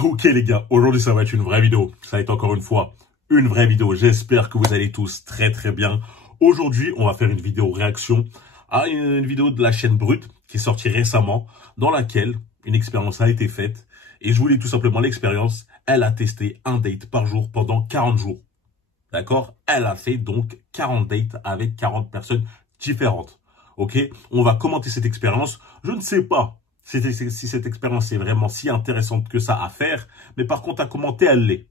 Ok les gars, aujourd'hui ça va être une vraie vidéo. Ça va être encore une fois une vraie vidéo. J'espère que vous allez tous très bien. Aujourd'hui, on va faire une vidéo réaction à une vidéo de la chaîne Brut qui est sortie récemment, dans laquelle une expérience a été faite. Et je vous lis tout simplement l'expérience. Elle a testé un date par jour pendant 40 jours. D'accord? Elle a fait donc 40 dates avec 40 personnes différentes. Ok? On va commenter cette expérience. Je ne sais pas si cette expérience est vraiment si intéressante que ça à faire. Mais par contre, à commenter, elle l'est.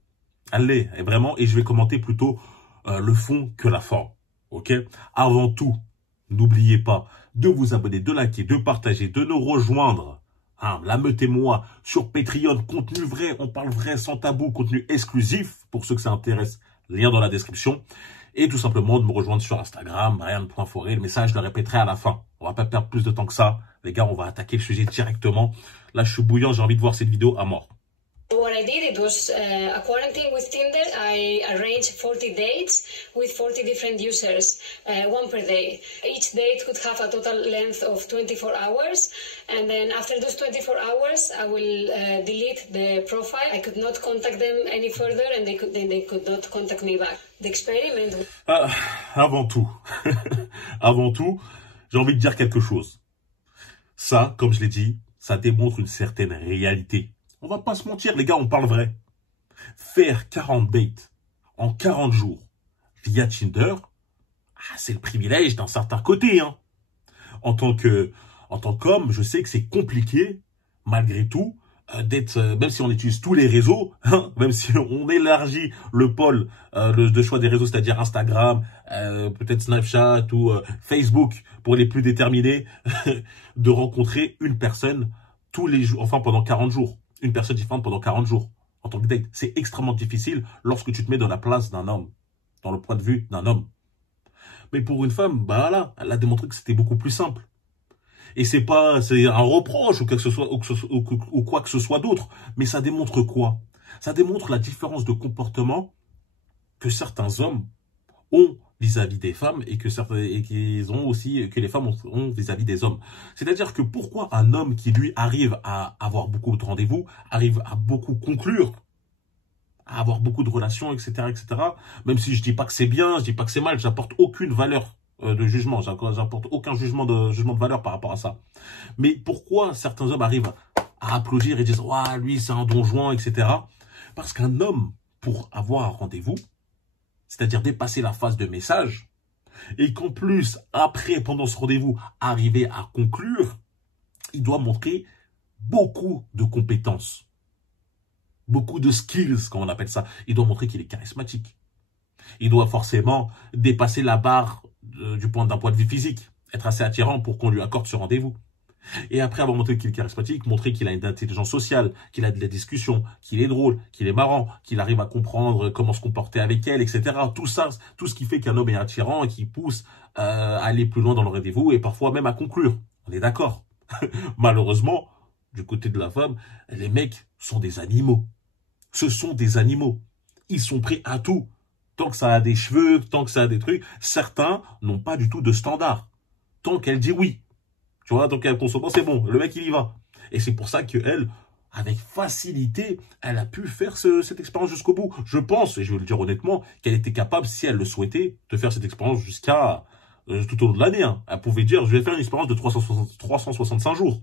Elle l'est, vraiment. Et je vais commenter plutôt le fond que la forme. Ok? Avant tout, n'oubliez pas de vous abonner, de liker, de partager, de nous rejoindre. Hein, la meute et moi sur Patreon. Contenu vrai, on parle vrai sans tabou. Contenu exclusif pour ceux que ça intéresse. Lien dans la description. Et tout simplement de me rejoindre sur Instagram, Marianne.Forêt. Le message, je le répéterai à la fin. On va pas perdre plus de temps que ça. Les gars, on va attaquer le sujet directement. Là, je suis bouillant, j'ai envie de voir cette vidéo à mort. What I did, it was a quarantine with Tinder. I arranged 40 dates with 40 different users, one per day. Each date could have a total length of 24 hours. And then after those 24 hours, I will delete the profile. I could not contact them any further and they could not contact me back. The experiment... Avant tout, avant tout, j'ai envie de dire quelque chose. Ça, comme je l'ai dit, ça démontre une certaine réalité. On va pas se mentir, les gars, on parle vrai. Faire 40 dates en 40 jours via Tinder, c'est le privilège d'un certain côté. Hein. En tant qu'homme, je sais que c'est compliqué, malgré tout, d'être, même si on utilise tous les réseaux, hein, même si on élargit le pôle de choix des réseaux, c'est-à-dire Instagram, peut-être Snapchat ou Facebook, pour les plus déterminés, de rencontrer une personne tous les jours, enfin pendant 40 jours. Une personne différente pendant 40 jours en tant que date. C'est extrêmement difficile lorsque tu te mets dans la place d'un homme, dans le point de vue d'un homme. Mais pour une femme, bah là, elle a démontré que c'était beaucoup plus simple. Et c'est un reproche ou quoi que ce soit d'autre. Mais ça démontre quoi? Ça démontre la différence de comportement que certains hommes ont vis-à-vis des femmes et que les femmes ont vis-à-vis des hommes. C'est-à-dire que pourquoi un homme qui, lui, arrive à avoir beaucoup de rendez-vous, arrive à beaucoup conclure, à avoir beaucoup de relations, etc., même si je dis pas que c'est bien, je dis pas que c'est mal, j'apporte aucune valeur de jugement, j'apporte aucun jugement de valeur par rapport à ça. Mais pourquoi certains hommes arrivent à applaudir et disent « Ouais, lui, c'est un don Juan, etc. » Parce qu'un homme, pour avoir un rendez-vous, c'est-à-dire dépasser la phase de message, et qu'en plus, après, pendant ce rendez-vous, arriver à conclure, il doit montrer beaucoup de compétences, beaucoup de skills, comme on appelle ça. Il doit montrer qu'il est charismatique. Il doit forcément dépasser la barre d'un point de vue physique, être assez attirant pour qu'on lui accorde ce rendez-vous. Et après avoir montré qu'il est charismatique, montrer qu'il a une intelligence sociale, qu'il a de la discussion, qu'il est drôle, qu'il est marrant, qu'il arrive à comprendre comment se comporter avec elle, etc. Tout ça, tout ce qui fait qu'un homme est attirant et qui pousse à aller plus loin dans le rendez-vous et parfois même à conclure. On est d'accord. Malheureusement, du côté de la femme, les mecs sont des animaux. Ce sont des animaux. Ils sont prêts à tout. Tant que ça a des cheveux, tant que ça a des trucs, certains n'ont pas du tout de standard. Tant qu'elle dit oui. Tu vois, donc elle consomme, c'est bon, le mec il y va. Et c'est pour ça qu'elle, avec facilité, elle a pu faire cette expérience jusqu'au bout. Je pense, et je vais le dire honnêtement, qu'elle était capable, si elle le souhaitait, de faire cette expérience jusqu'à tout au long de l'année. Hein. Elle pouvait dire, je vais faire une expérience de 365 jours,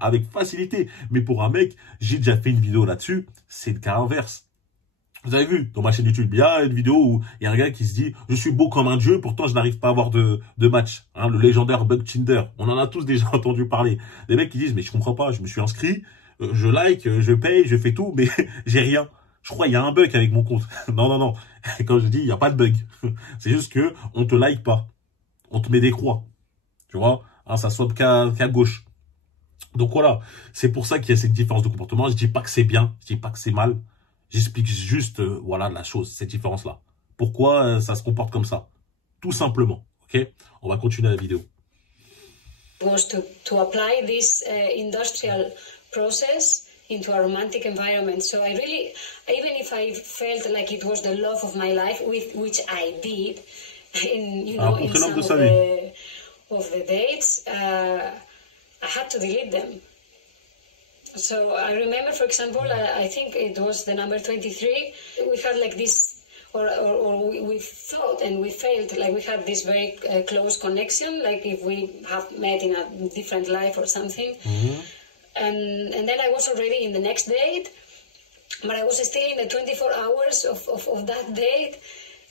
avec facilité. Mais pour un mec, j'ai déjà fait une vidéo là-dessus, c'est le cas inverse. Vous avez vu, dans ma chaîne YouTube, il y a une vidéo où il y a un gars qui se dit « Je suis beau comme un dieu, pourtant je n'arrive pas à avoir de match. Hein, » Le légendaire bug Tinder. On en a tous déjà entendu parler. Des mecs qui disent « Mais je comprends pas, je me suis inscrit, je like, je paye, je fais tout, mais j'ai rien. Je crois qu'il y a un bug avec mon compte. » Non. Comme je dis, il n'y a pas de bug. C'est juste que on te like pas. On te met des croix. Tu vois, hein, ça saute qu'à gauche. Donc voilà, c'est pour ça qu'il y a cette différence de comportement. Je dis pas que c'est bien, je dis pas que c'est mal. J'explique juste, voilà, la chose, cette différence-là. Pourquoi ça se comporte comme ça. Tout simplement, ok? On va continuer la vidéo. Was to apply this industrial process into a romantic environment. So I really, even if I felt like it was the love of my life, which I did, in some of the dates, I had to delete them. So I remember, for example, I think it was the number 23. We had like this, or we thought and we felt like we had this very close connection, like if we have met in a different life or something. And then I was already in the next date, but I was still in the 24 hours of that date.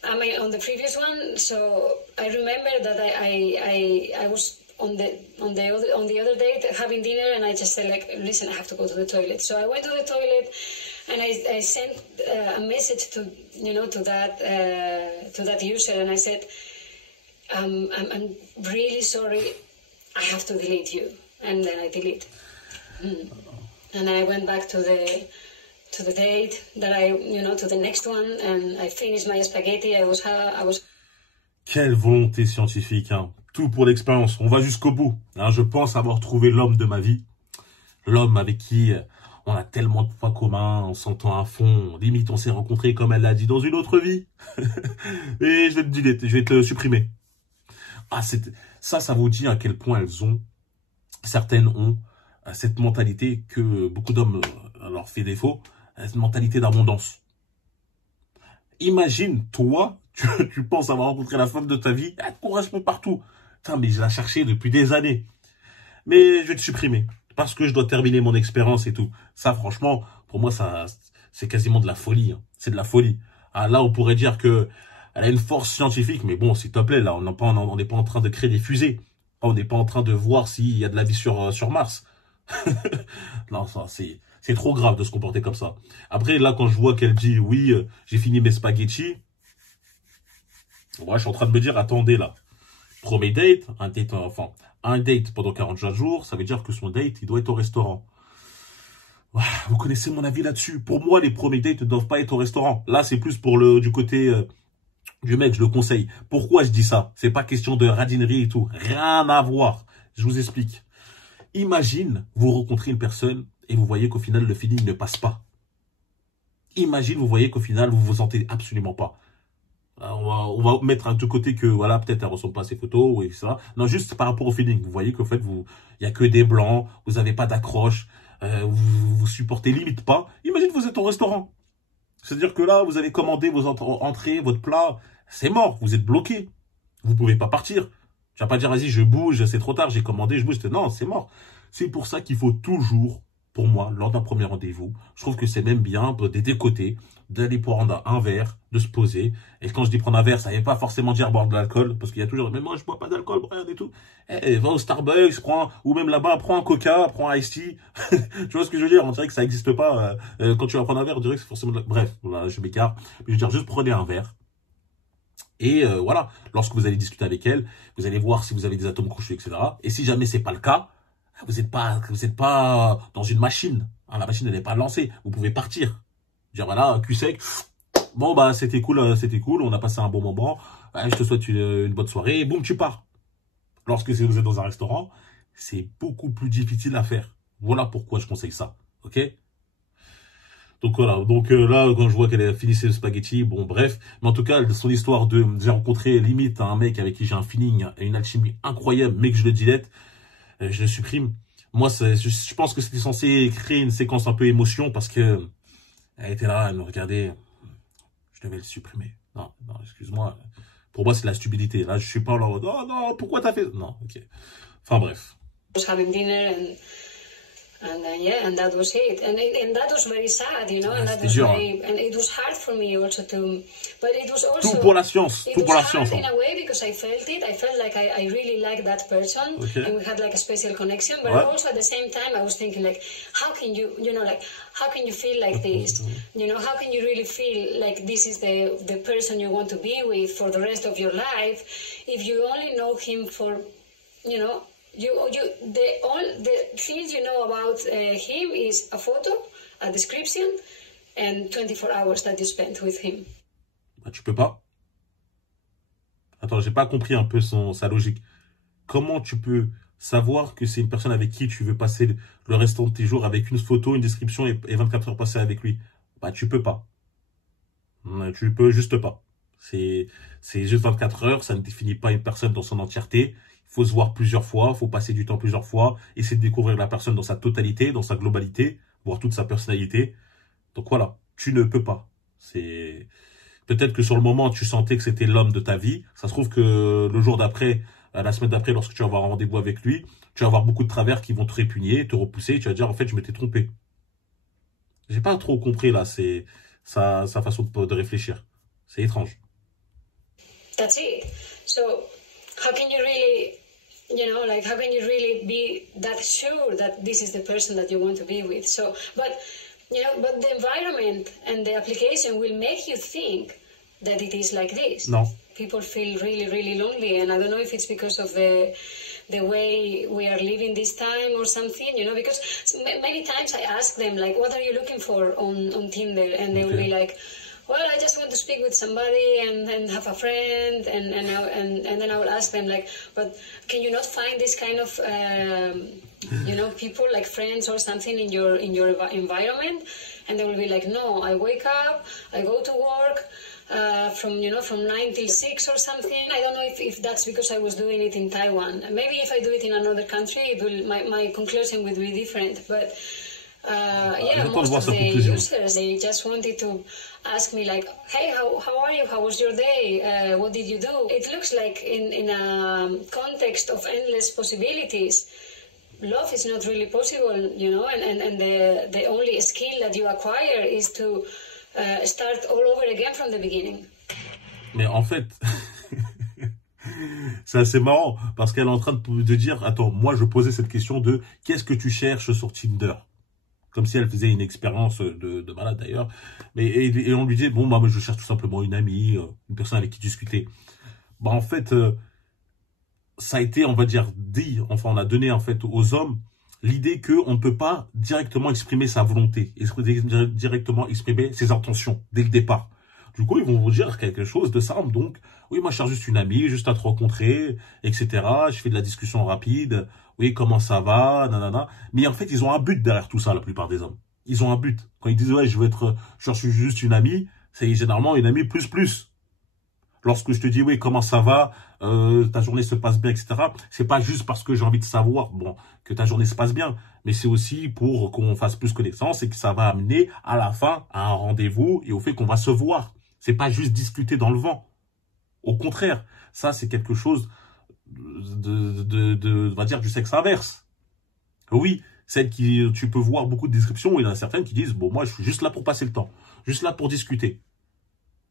I mean, on the previous one. So I remember that I was on the other date having dinner, and I just said like, listen, I have to go to the toilet. So I went to the toilet, and I sent a message to that user, and I said, I'm really sorry, I have to delete you, and then I delete. And I went back to the date that to the next one, and I finished my spaghetti. I was. Quelle volonté scientifique, hein. Tout pour l'expérience. On va jusqu'au bout. Hein. Je pense avoir trouvé l'homme de ma vie. L'homme avec qui on a tellement de points communs, on s'entend à fond. Limite, on s'est rencontrés, comme elle l'a dit, dans une autre vie. Et je vais te le supprimer. Ah, ça vous dit à quel point certaines ont cette mentalité que beaucoup d'hommes leur fait défaut, cette mentalité d'abondance. Imagine, toi, tu penses avoir rencontré la femme de ta vie, elle te correspond partout. Putain, mais je la cherchais depuis des années. Mais je vais te supprimer, parce que je dois terminer mon expérience et tout. Ça, franchement, pour moi, c'est quasiment de la folie. Hein. C'est de la folie. Ah, là, on pourrait dire que elle a une force scientifique, mais bon, s'il te plaît, là, on n'est pas en train de créer des fusées. On n'est pas en train de voir s'il y a de la vie sur Mars. Non, ça, c'est trop grave de se comporter comme ça. Après, là, quand je vois qu'elle dit, oui, j'ai fini mes spaghettis, ouais, je suis en train de me dire, attendez, là. Premier date, un date pendant 44 jours, ça veut dire que son date, il doit être au restaurant. Vous connaissez mon avis là-dessus. Pour moi, les premiers dates ne doivent pas être au restaurant. Là, c'est plus pour du côté du mec, je le conseille. Pourquoi je dis ça? C'est pas question de radinerie et tout. Rien à voir. Je vous explique. Imagine, vous rencontrez une personne et vous voyez qu'au final, le feeling ne passe pas. Imagine, vous voyez qu'au final, vous vous sentez absolument pas. On va mettre de côté que, voilà, peut-être elle ne ressemble pas à ses photos, ou etc. Non, juste par rapport au feeling. Vous voyez qu'en fait, il n'y a que des blancs, vous n'avez pas d'accroche, vous supportez limite pas. Imagine, vous êtes au restaurant. C'est-à-dire que là, vous allez commander vos entrées, votre plat. C'est mort, vous êtes bloqué. Vous ne pouvez pas partir. Tu vas pas dire, vas-y, je bouge, c'est trop tard, j'ai commandé, je bouge. Non, c'est mort. C'est pour ça qu'il faut toujours, pour moi, lors d'un premier rendez-vous, je trouve que c'est même bien des deux côtés, d'aller prendre un verre, de se poser. Et quand je dis prendre un verre, ça ne veut pas forcément dire boire de l'alcool, parce qu'il y a toujours, mais moi, je bois pas d'alcool, rien et tout. Va au Starbucks, ou même là-bas, prends un Coca, prends un Ice Tea. Tu vois ce que je veux dire? On dirait que ça n'existe pas. Quand tu vas prendre un verre, on dirait que c'est forcément... Bref, voilà, je m'écarte. Mais je veux dire, juste prenez un verre. Et voilà, lorsque vous allez discuter avec elle, vous allez voir si vous avez des atomes crochus, etc. Et si jamais c'est pas le cas, vous n'êtes pas dans une machine. Hein, la machine, elle n'est pas lancée. Vous pouvez partir. Dire voilà, cul sec. Bon, bah, c'était cool, on a passé un bon moment. Je te souhaite une bonne soirée. Et boum, tu pars. Lorsque vous êtes dans un restaurant, c'est beaucoup plus difficile à faire. Voilà pourquoi je conseille ça. Ok? Donc voilà, là, quand je vois qu'elle a fini ses spaghettis, bon bref. Mais en tout cas, son histoire j'ai rencontré limite un mec avec qui j'ai un feeling et une alchimie incroyable, mais que je le dilette, je le supprime. Moi, je pense que c'était censé créer une séquence un peu émotion parce que elle était là, elle me regardait. Je devais le supprimer. Non, excuse-moi. Pour moi, c'est de la stupidité. Là, je suis pas là. Oh non, pourquoi t'as fait... Non, ok. Enfin bref. And that was it, and that was very sad, and that was and it was hard for me also to, but it was also tout pour la science, in a way because I felt like I really liked that person, and we had like a special connection, but also at the same time I was thinking like, how can you how can you feel like this, how can you really feel like this is the person you want to be with for the rest of your life if you only know him for, the things you know about him is a photo, a description, and 24 hours that you spent with him. Bah, tu peux pas. Attends, j'ai pas compris un peu sa logique. Comment tu peux savoir que c'est une personne avec qui tu veux passer le restant de tes jours avec une photo, une description et 24 heures passées avec lui? Bah, tu peux pas. Tu peux juste pas. C'est juste 24 heures, ça ne définit pas une personne dans son entièreté. faut se voir plusieurs fois, faut passer du temps plusieurs fois, essayer de découvrir la personne dans sa totalité, dans sa globalité, voir toute sa personnalité. Donc voilà, tu ne peux pas. C'est peut-être que sur le moment, tu sentais que c'était l'homme de ta vie. Ça se trouve que le jour d'après, la semaine d'après, lorsque tu vas avoir un rendez-vous avec lui, tu vas avoir beaucoup de travers qui vont te répugner, te repousser, et tu vas dire, en fait, je m'étais trompé. J'ai pas trop compris, là, c'est sa façon de réfléchir. C'est étrange. That's it. So how can you really, how can you really be that sure that this is the person that you want to be with? So, but the environment and the application will make you think that it is like this. Non. People feel really, really lonely, and I don't know if it's because of the way we are living this time or something, because many times I ask them, like, what are you looking for on Tinder? And they will be like, well, I just want to speak with somebody and have a friend, and then I will ask them, like, but can you not find this kind of people like friends or something in your environment? And they will be like, no, I wake up, I go to work from 9 till 6 or something. I don't know if that's because I was doing it in Taiwan. Maybe if I do it in another country, my conclusion will be different, but. Most of the users, they just wanted to ask me, like, hey, how are you? How was your day? What did you do? It looks like in a context of endless possibilities, love is not really possible, and the only skill that you acquire is to start all over again from the beginning. Mais en fait, c'est assez marrant parce qu'elle est en train de dire, attends, moi je posais cette question de qu'est-ce que tu cherches sur Tinder? Comme si elle faisait une expérience de malade d'ailleurs. Et on lui disait, bon, bah, je cherche tout simplement une amie, une personne avec qui discuter. Bah, en fait, ça a été, on va dire, on a donné, en fait, aux hommes l'idée qu'on ne peut pas directement exprimer sa volonté, directement exprimer ses intentions dès le départ. Du coup, ils vont vous dire quelque chose de simple. Donc, oui, moi, je cherche juste une amie, juste à te rencontrer, etc. Je fais de la discussion rapide. Oui, comment ça va, nanana. Mais en fait, ils ont un but derrière tout ça, la plupart des hommes. Ils ont un but. Quand ils disent, ouais, je cherche juste une amie, c'est généralement une amie plus. Lorsque je te dis, oui, comment ça va, ta journée se passe bien, etc. C'est pas juste parce que j'ai envie de savoir, que ta journée se passe bien. Mais c'est aussi pour qu'on fasse plus connaissance et que ça va amener à la fin à un rendez-vous et au fait qu'on va se voir. C'est pas juste discuter dans le vent. Au contraire, ça, c'est quelque chose on va dire, du sexe inverse. Oui, celle qui, tu peux voir beaucoup de descriptions, il y en a certaines qui disent, bon, moi, je suis juste là pour passer le temps, juste là pour discuter.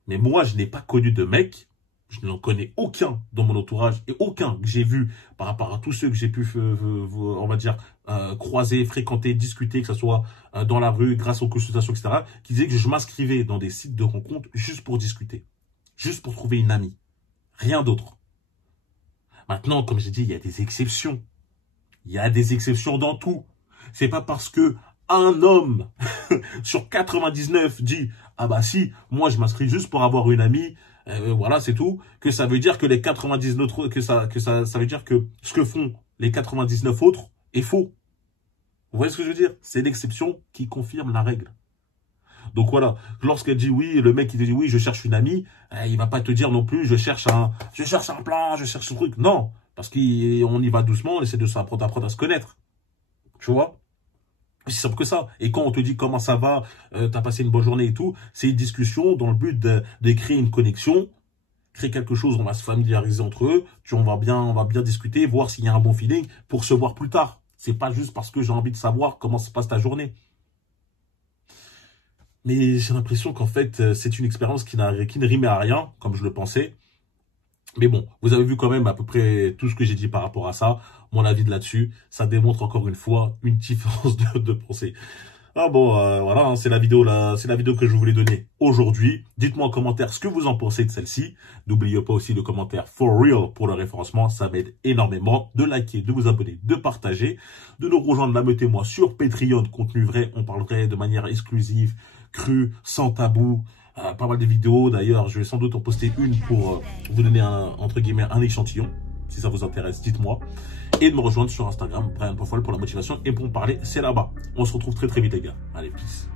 Mais moi, je n'ai pas connu de mec, je n'en connais aucun dans mon entourage et aucun que j'ai vu par rapport à tous ceux que j'ai pu, on va dire, croiser, fréquenter, discuter, que ce soit dans la rue, grâce aux consultations, etc., qui disaient que je m'inscrivais dans des sites de rencontres juste pour discuter, juste pour trouver une amie, rien d'autre. Maintenant, comme j'ai dit, il y a des exceptions. Il y a des exceptions dans tout. C'est pas parce que un homme sur 99 dit « Ah bah si, moi je m'inscris juste pour avoir une amie, voilà, c'est tout », que ça veut dire que les 99 autres, ça veut dire que ce que font les 99 autres est faux. Vous voyez ce que je veux dire? C'est l'exception qui confirme la règle. Donc voilà, lorsqu'elle dit oui, le mec qui te dit oui, je cherche une amie, il va pas te dire non plus, je cherche un plan, je cherche un truc. Non, parce qu'on y va doucement, on essaie de s'apprendre à se connaître. Tu vois? C'est simple que ça. Et quand on te dit comment ça va, t'as passé une bonne journée et tout, c'est une discussion dans le but de créer une connexion, créer quelque chose, on va se familiariser entre eux, on va bien discuter, voir s'il y a un bon feeling pour se voir plus tard. C'est pas juste parce que j'ai envie de savoir comment se passe ta journée. Mais j'ai l'impression qu'en fait, c'est une expérience qui ne rime à rien, comme je le pensais. Mais bon, vous avez vu quand même à peu près tout ce que j'ai dit par rapport à ça. Mon avis de là-dessus, ça démontre encore une fois une différence de pensée. Ah bon, voilà, hein, c'est la vidéo que je voulais donner aujourd'hui. Dites-moi en commentaire ce que vous en pensez de celle-ci. N'oubliez pas aussi le commentaire for real pour le référencement, ça m'aide énormément. De liker, de vous abonner, de partager, de nous rejoindre, la mettez-moi sur Patreon, contenu vrai, on parlerait de manière exclusive, crue, sans tabou. Pas mal de vidéos, d'ailleurs, je vais sans doute en poster une pour vous donner entre guillemets un échantillon. Si ça vous intéresse, dites-moi. Et de me rejoindre sur Instagram, Brian Pofol, pour la motivation et pour me parler, c'est là-bas. On se retrouve très très vite les gars. Allez, peace.